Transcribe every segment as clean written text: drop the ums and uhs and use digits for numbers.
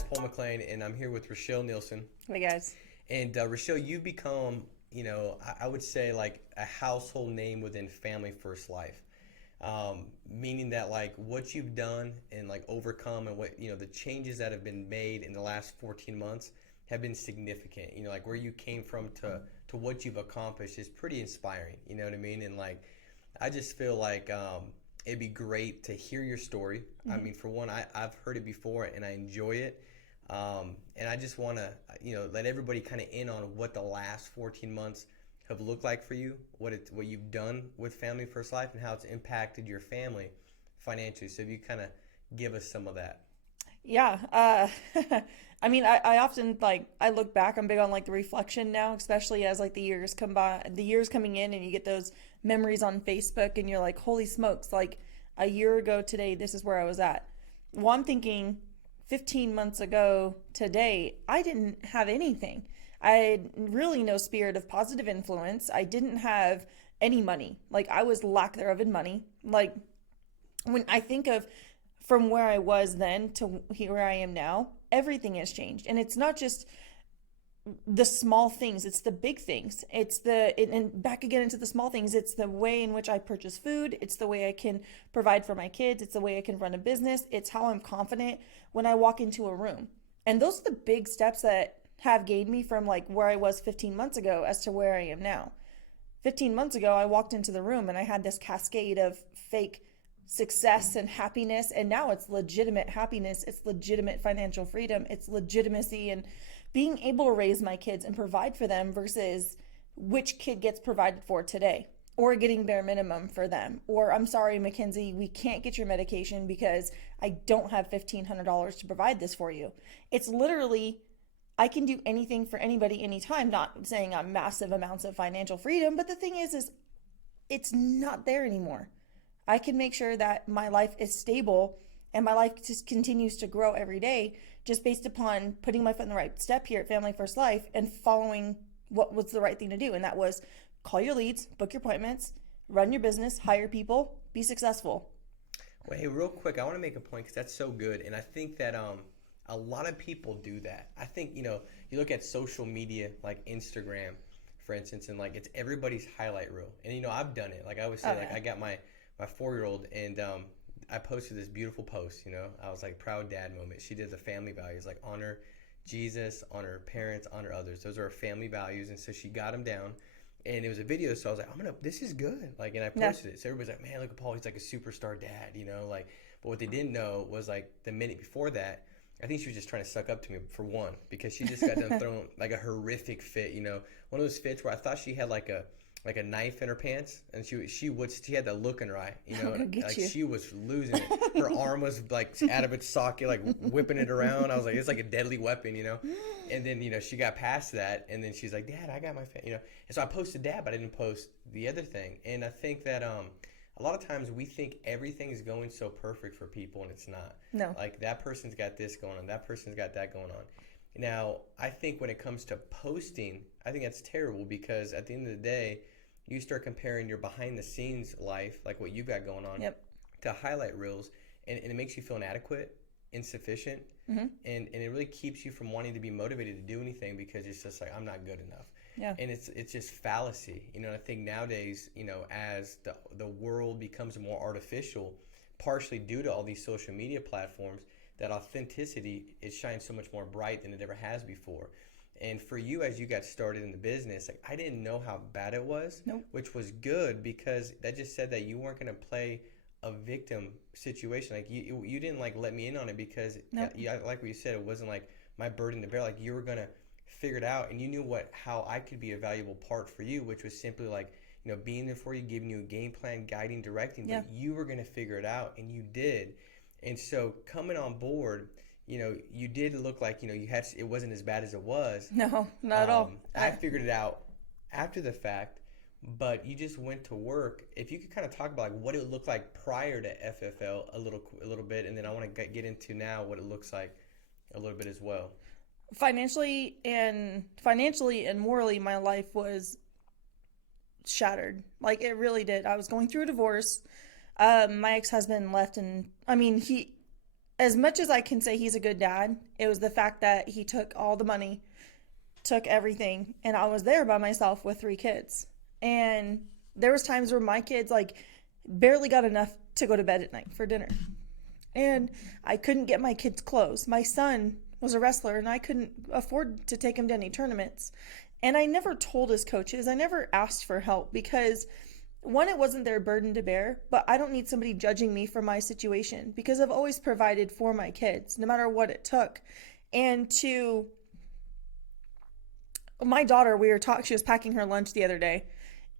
guys, Paul McLean, and I'm here with Rochelle Nielsen. Hey guys. And Rochelle, you've become, I would say like a household name within Family First Life. Meaning that like what you've done and like overcome and what, the changes that have been made in the last 14 months have been significant. Like where you came from to what you've accomplished is pretty inspiring. You know what I mean? And like, I just feel like it'd be great to hear your story. I mean, for one, I've heard it before and I enjoy it. And I just want to, let everybody kind of in on what the last 14 months have looked like for you, what you've done with Family First Life, and how it's impacted your family financially. So if you kind of give us some of that. Yeah. I mean, I often I look back. I'm big on like the reflection now, especially as like the years come by, the years coming in, and you get those memories on Facebook, and you're like, holy smokes! Like a year ago today, this is where I was at. Well, I'm thinking 15 months ago today, I didn't have anything. I had really no spirit of positive influence. I didn't have any money. Like I was lack thereof in money. Like when I think of from where I was then to where I am now, everything has changed. And it's not just the small things, it's the big things. And back again into the small things, it's the way in which I purchase food, it's the way I can provide for my kids, it's the way I can run a business, it's how I'm confident when I walk into a room. And those are the big steps that have gained me from like where I was 15 months ago as to where I am now. 15 months ago, I walked into the room and I had this cascade of fake success and happiness, and now it's legitimate happiness, it's legitimate financial freedom, it's legitimacy and being able to raise my kids and provide for them versus which kid gets provided for today or getting bare minimum for them, or I'm sorry Mackenzie, we can't get your medication because I don't have $1,500 to provide this for you. It's literally I can do anything for anybody anytime, not saying I'm massive amounts of financial freedom, but the thing is it's not there anymore. I can make sure that my life is stable and my life just continues to grow every day just based upon putting my foot in the right step here at Family First Life and following what was the right thing to do. And that was call your leads, book your appointments, run your business, hire people, be successful. Well, hey, real quick, I want to make a point because that's so good. And I think that a lot of people do that. I think, you look at social media like Instagram, for instance, and like it's everybody's highlight reel. And, I've done it. Like I always say, like I got my 4-year-old and I posted this beautiful post, I was like proud dad moment. She did the family values, like honor Jesus, honor parents, honor others. Those are our family values. And so she got them down and it was a video. So I was like, this is good. Like, and I posted it. So everybody's like, man, look at Paul. He's like a superstar dad, like, but what they didn't know was like the minute before that, I think she was just trying to suck up to me for one, because she just got done throwing like a horrific fit, one of those fits where I thought she had like a knife in her pants, and she had that look in her eye, like you. she was losing it. Her arm was like out of its socket, like whipping it around. I was like, it's like a deadly weapon, And then she got past that, and then she's like, Dad, I got my And so I posted that, but I didn't post the other thing. And I think that a lot of times we think everything is going so perfect for people, and it's not. No. Like that person's got this going on, that person's got that going on. Now, I think when it comes to posting, I think that's terrible, because at the end of the day, you start comparing your behind the scenes life, like what you got going on, Yep. to highlight reels, and it makes you feel inadequate, insufficient, and it really keeps you from wanting to be motivated to do anything, because it's just like, I'm not good enough. Yeah. And it's just fallacy. I think nowadays, as the world becomes more artificial, partially due to all these social media platforms, that authenticity is shining so much more bright than it ever has before. And for you, as you got started in the business, like I didn't know how bad it was, Nope. which was good, because that just said that you weren't going to play a victim situation. Like you didn't like let me in on it, because Nope. like what you said, it wasn't like my burden to bear. Like you were going to figure it out, and you knew how I could be a valuable part for you, which was simply like, being there for you, giving you a game plan, guiding, directing. Yeah. But you were going to figure it out, and you did. And so coming on board, you did look like, it wasn't as bad as it was. No, not at all. I figured it out after the fact, but you just went to work. If you could kind of talk about like what it looked like prior to FFL a little bit, and then I want to get into now what it looks like a little bit as well. Financially and morally, my life was shattered. Like it really did. I was going through a divorce. My ex-husband left, and I mean, as much as I can say he's a good dad, it was the fact that he took all the money, took everything, and I was there by myself with 3 kids. And there was times where my kids like barely got enough to go to bed at night for dinner. And I couldn't get my kids clothes. My son was a wrestler and I couldn't afford to take him to any tournaments. And I never told his coaches, I never asked for help because one, it wasn't their burden to bear, but I don't need somebody judging me for my situation because I've always provided for my kids, no matter what it took. And to my daughter, we were talking, she was packing her lunch the other day,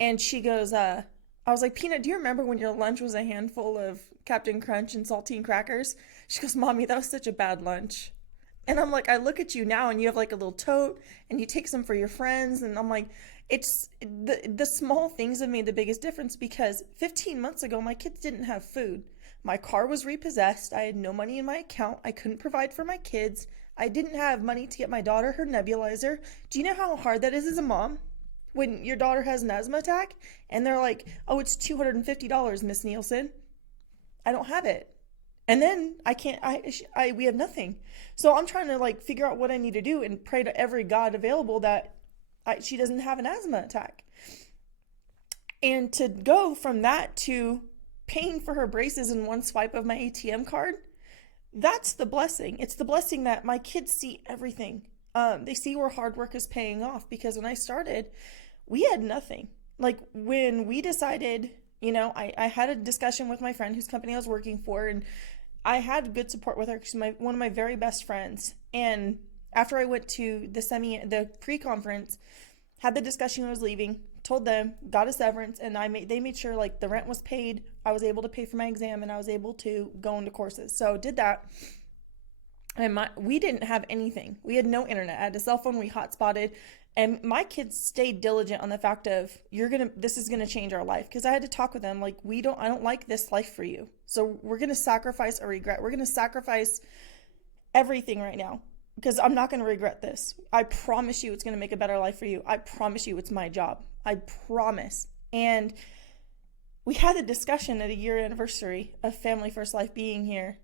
and she goes, I was like, Peanut, do you remember when your lunch was a handful of Captain Crunch and saltine crackers? She goes, Mommy, that was such a bad lunch. And I'm like, I look at you now and you have like a little tote and you take some for your friends. And I'm like, it's the small things have made the biggest difference because 15 months ago, my kids didn't have food. My car was repossessed. I had no money in my account. I couldn't provide for my kids. I didn't have money to get my daughter her nebulizer. Do you know how hard that is as a mom? When your daughter has an asthma attack and they're like, oh, it's $250, Miss Nielsen. I don't have it. And then we have nothing. So I'm trying to like figure out what I need to do and pray to every God available that she doesn't have an asthma attack. And to go from that to paying for her braces in one swipe of my ATM card, that's the blessing. It's the blessing that my kids see everything. They see where hard work is paying off because when I started, we had nothing. Like when we decided, I had a discussion with my friend whose company I was working for, and I had good support with her. She's one of my very best friends. And after I went to the pre-conference, had the discussion when I was leaving, told them, got a severance, and they made sure like the rent was paid. I was able to pay for my exam and I was able to go into courses. So did that. And we didn't have anything. We had no internet. I had a cell phone. We hotspotted. And my kids stayed diligent on the fact of this is gonna change our life. Because I had to talk with them like I don't like this life for you. So we're gonna sacrifice a regret. We're gonna sacrifice everything right now. Because I'm not gonna regret this. I promise you it's gonna make a better life for you. I promise you it's my job. I promise. And we had a discussion at a year anniversary of Family First Life being here.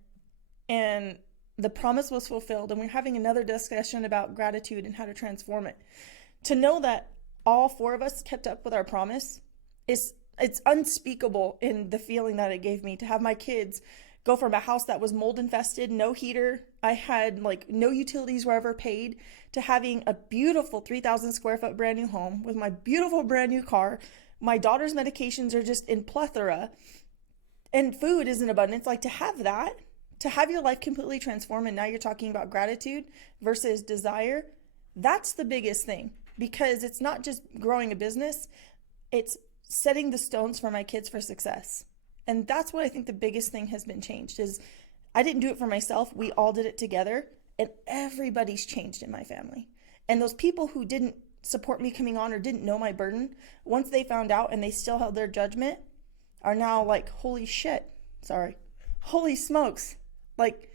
And the promise was fulfilled, and we're having another discussion about gratitude and how to transform it. To know that all 4 of us kept up with our promise it's unspeakable in the feeling that it gave me to have my kids go from a house that was mold infested, no heater, I had like no utilities were ever paid, to having a beautiful 3,000 square foot brand new home with my beautiful brand new car. My daughter's medications are just in plethora, and food is in abundance. Like to have that. To have your life completely transformed, and now you're talking about gratitude versus desire, that's the biggest thing. Because it's not just growing a business, it's setting the stones for my kids for success. And that's what I think the biggest thing has been changed is I didn't do it for myself. We all did it together, and everybody's changed in my family. And those people who didn't support me coming on or didn't know my burden, once they found out and they still held their judgment, are now like, holy smokes. Like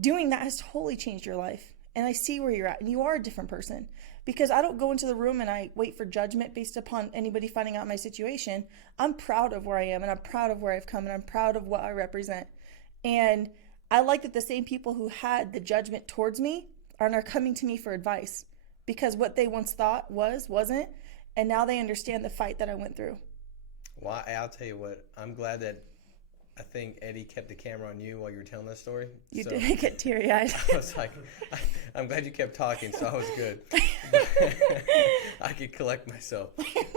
doing that has totally changed your life. And I see where you're at, and you are a different person because I don't go into the room and I wait for judgment based upon anybody finding out my situation. I'm proud of where I am, and I'm proud of where I've come, and I'm proud of what I represent. And I like that the same people who had the judgment towards me are coming to me for advice because what they once thought wasn't. And now they understand the fight that I went through. Well, I'll tell you what, I'm glad that I think Eddie kept the camera on you while you were telling that story. You did get teary-eyed. I was like, I'm glad you kept talking, so I was good. I could collect myself.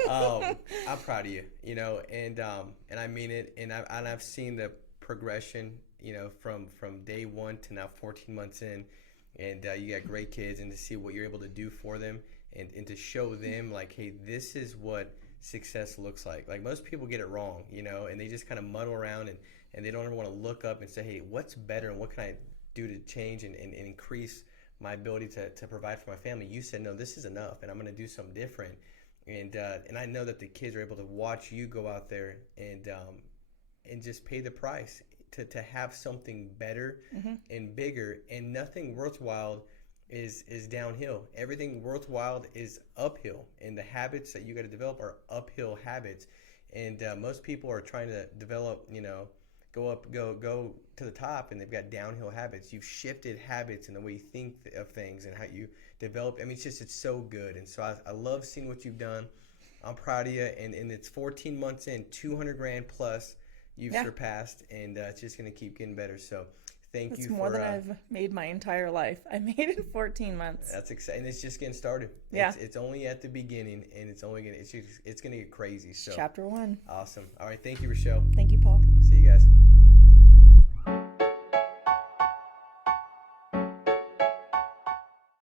I'm proud of you, and I mean it, and I've seen the progression, from day one to now 14 months in, and you got great kids, and to see what you're able to do for them, and to show them like, hey, this is what success looks like. Like most people get it wrong, and they just kind of muddle around and they don't ever want to look up and say, hey, what's better and what can I do to change and increase my ability to provide for my family. You said, no, this is enough and I'm going to do something different. And I know that the kids are able to watch you go out there and just pay the price to have something better and bigger, and nothing worthwhile is downhill. Everything worthwhile is uphill, and the habits that you got to develop are uphill habits. And most people are trying to develop, go to the top, and they've got downhill habits. You've shifted habits in the way you think of things and how you develop. I mean, it's so good. And so I love seeing what you've done. I'm proud of you. And it's 14 months in, 200 grand plus you've surpassed, and it's just going to keep getting better. So thank you That's for more than I've made my entire life. I made it in 14 months. That's exciting. It's just getting started. Yeah. It's only at the beginning, and it's going to get crazy. So Chapter 1. awesome. All right. Thank you, Rochelle. Thank you, Paul. See you guys.